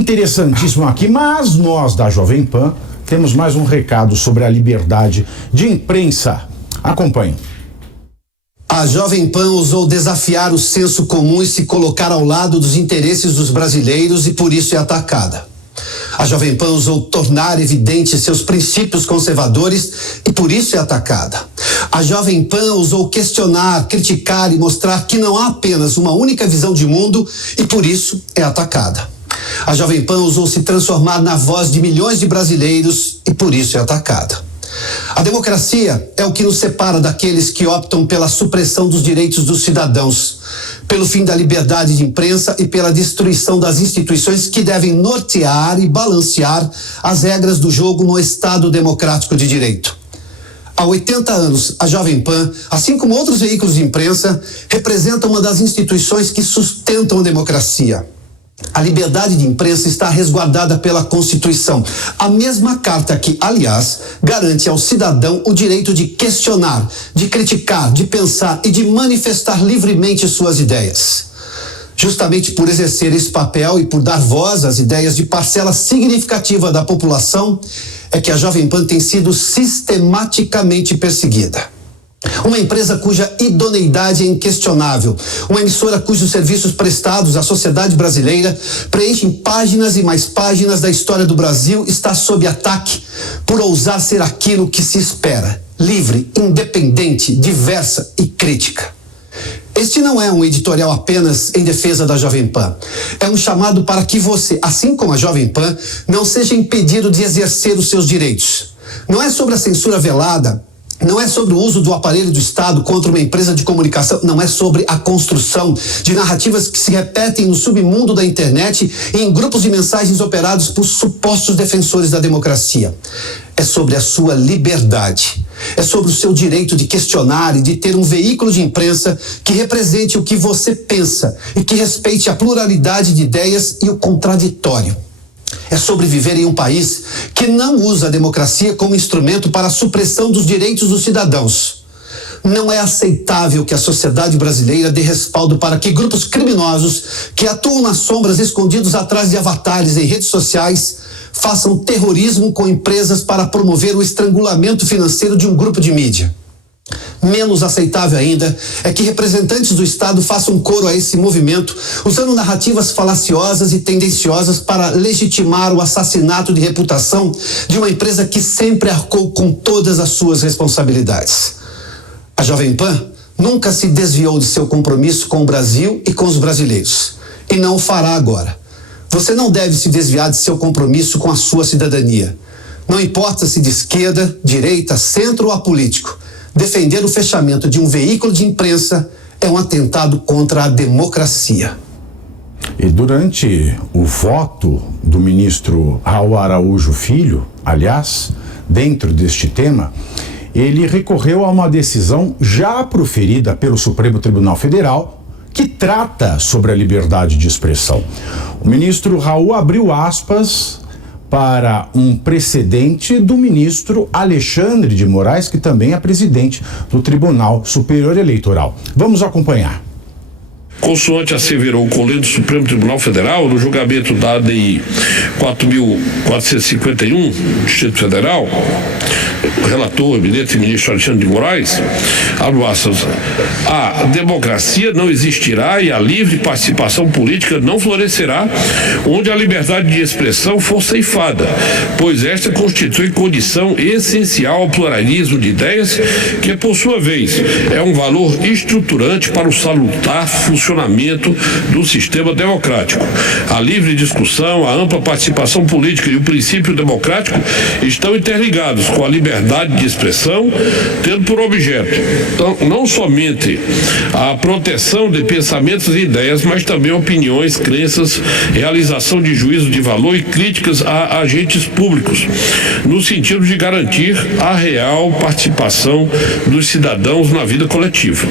interessantíssimo aqui, mas nós da Jovem Pan temos mais um recado sobre a liberdade de imprensa. Acompanhe. A Jovem Pan ousou desafiar o senso comum e se colocar ao lado dos interesses dos brasileiros e por isso é atacada. A Jovem Pan ousou tornar evidentes seus princípios conservadores e por isso é atacada. A Jovem Pan ousou questionar, criticar e mostrar que não há apenas uma única visão de mundo e por isso é atacada. A Jovem Pan ousou se transformar na voz de milhões de brasileiros e por isso é atacada. A democracia é o que nos separa daqueles que optam pela supressão dos direitos dos cidadãos, pelo fim da liberdade de imprensa e pela destruição das instituições que devem nortear e balancear as regras do jogo no Estado democrático de direito. Há 80 anos, a Jovem Pan, assim como outros veículos de imprensa, representa uma das instituições que sustentam a democracia. A liberdade de imprensa está resguardada pela Constituição, a mesma carta que, aliás, garante ao cidadão o direito de questionar, de criticar, de pensar e de manifestar livremente suas ideias. Justamente por exercer esse papel e por dar voz às ideias de parcela significativa da população, é que a Jovem Pan tem sido sistematicamente perseguida. Uma empresa cuja idoneidade é inquestionável, uma emissora cujos serviços prestados à sociedade brasileira preenchem páginas e mais páginas da história do Brasil, está sob ataque por ousar ser aquilo que se espera: livre, independente, diversa e crítica. Este não é um editorial apenas em defesa da Jovem Pan. É um chamado para que você, assim como a Jovem Pan, não seja impedido de exercer os seus direitos. Não é sobre a censura velada, não é sobre o uso do aparelho do Estado contra uma empresa de comunicação, não é sobre a construção de narrativas que se repetem no submundo da internet e em grupos de mensagens operados por supostos defensores da democracia. É sobre a sua liberdade. É sobre o seu direito de questionar e de ter um veículo de imprensa que represente o que você pensa e que respeite a pluralidade de ideias e o contraditório. É sobre viver em um país que não usa a democracia como instrumento para a supressão dos direitos dos cidadãos. Não é aceitável que a sociedade brasileira dê respaldo para que grupos criminosos que atuam nas sombras escondidos atrás de avatares em redes sociais façam terrorismo com empresas para promover o estrangulamento financeiro de um grupo de mídia. Menos aceitável ainda é que representantes do Estado façam coro a esse movimento, usando narrativas falaciosas e tendenciosas para legitimar o assassinato de reputação de uma empresa que sempre arcou com todas as suas responsabilidades. A Jovem Pan nunca se desviou de seu compromisso com o Brasil e com os brasileiros, e não o fará agora. Você não deve se desviar de seu compromisso com a sua cidadania. Não importa se de esquerda, direita, centro ou apolítico. Defender o fechamento de um veículo de imprensa é um atentado contra a democracia. E durante o voto do ministro Raul Araújo Filho, aliás, dentro deste tema, ele recorreu a uma decisão já proferida pelo Supremo Tribunal Federal, que trata sobre a liberdade de expressão. O ministro Raul abriu aspas para um precedente do ministro Alexandre de Moraes, que também é presidente do Tribunal Superior Eleitoral. Vamos acompanhar. Consoante asseverou o Conselho do Supremo Tribunal Federal, no julgamento da ADI 4.451, Distrito Federal, o relator, eminente ministro Alexandre de Moraes, abre aspas, a democracia não existirá e a livre participação política não florescerá onde a liberdade de expressão for ceifada, pois esta constitui condição essencial ao pluralismo de ideias, que, por sua vez, é um valor estruturante para o salutar funcionamento do sistema democrático. A livre discussão, a ampla participação política e o princípio democrático estão interligados com a liberdade de expressão, tendo por objeto então, não somente a proteção de pensamentos e ideias, mas também opiniões, crenças, realização de juízo de valor e críticas a agentes públicos, no sentido de garantir a real participação dos cidadãos na vida coletiva.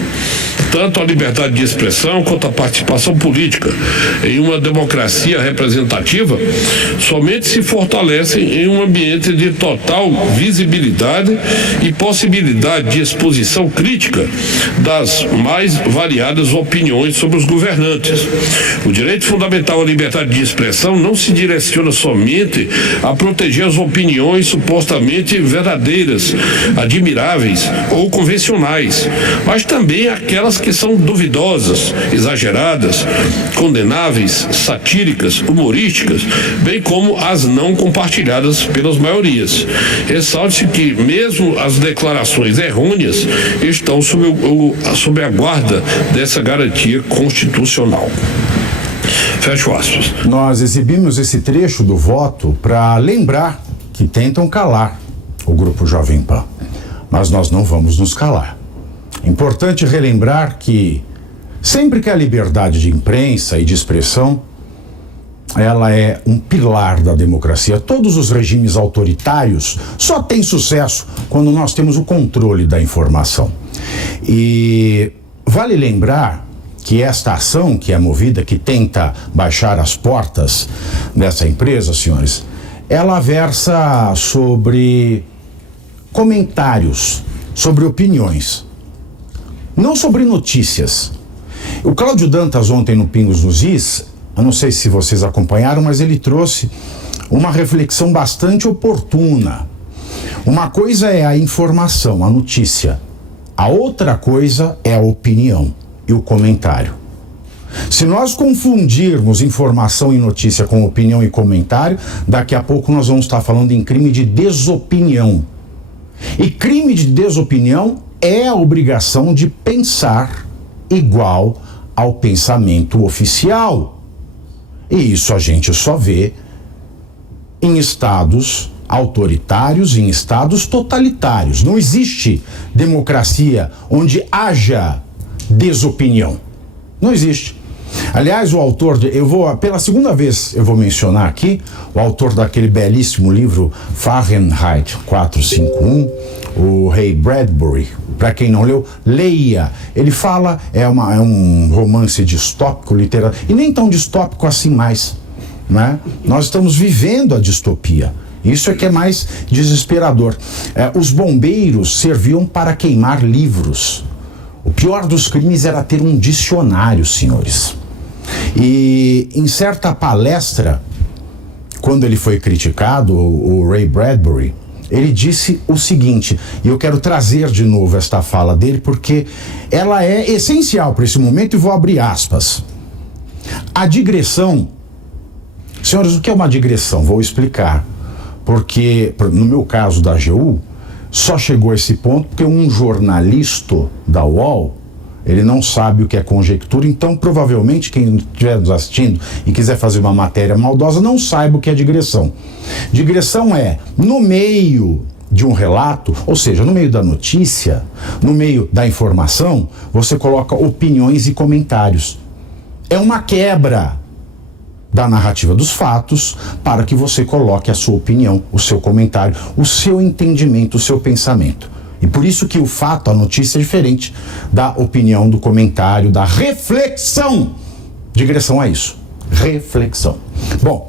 Tanto a liberdade de expressão quanto à participação política em uma democracia representativa somente se fortalecem em um ambiente de total visibilidade e possibilidade de exposição crítica das mais variadas opiniões sobre os governantes. O direito fundamental à liberdade de expressão não se direciona somente a proteger as opiniões supostamente verdadeiras, admiráveis ou convencionais, mas também aquelas que são duvidosas, exageradas, condenáveis, satíricas, humorísticas, bem como as não compartilhadas pelas maiorias. Ressalte-se que mesmo as declarações errôneas estão sob a guarda dessa garantia constitucional. Fecho aspas. Nós exibimos esse trecho do voto para lembrar que tentam calar o Grupo Jovem Pan, mas nós não vamos nos calar. Importante relembrar que sempre que a liberdade de imprensa e de expressão, ela é um pilar da democracia. Todos os regimes autoritários só têm sucesso quando nós temos o controle da informação. E vale lembrar que esta ação que é movida, que tenta baixar as portas dessa empresa, senhores, ela versa sobre comentários, sobre opiniões, não sobre notícias. O Cláudio Dantas ontem no Pingos nos Is, eu não sei se vocês acompanharam, mas ele trouxe uma reflexão bastante oportuna. Uma coisa é a informação, a notícia. A outra coisa é a opinião e o comentário. Se nós confundirmos informação e notícia com opinião e comentário, daqui a pouco nós vamos estar falando em crime de desopinião. E crime de desopinião é a obrigação de pensar igual ao pensamento oficial. E isso a gente só vê em estados autoritários, em estados totalitários. Não existe democracia onde haja desopinião. Não existe. Aliás, o autor, pela segunda vez eu vou mencionar aqui, o autor daquele belíssimo livro Fahrenheit 451, o Ray Bradbury. Para quem não leu, leia. Ele fala, é um romance distópico, literário, e nem tão distópico assim mais, né? Nós estamos vivendo a distopia. Isso é que é mais desesperador. Os bombeiros serviam para queimar livros. O pior dos crimes era ter um dicionário, senhores. E em certa palestra, quando ele foi criticado, o Ray Bradbury, ele disse o seguinte, e eu quero trazer de novo esta fala dele, porque ela é essencial para esse momento, e vou abrir aspas. A digressão, senhores, o que é uma digressão? Vou explicar. Porque, no meu caso da AGU, só chegou a esse ponto porque um jornalista da UOL, ele não sabe o que é conjectura, então provavelmente quem estiver nos assistindo e quiser fazer uma matéria maldosa não saiba o que é digressão. Digressão é, no meio de um relato, ou seja, no meio da notícia, no meio da informação, você coloca opiniões e comentários. É uma quebra da narrativa dos fatos para que você coloque a sua opinião, o seu comentário, o seu entendimento, o seu pensamento. E por isso que o fato, a notícia é diferente da opinião, do comentário, da reflexão. Digressão é isso, reflexão. Bom,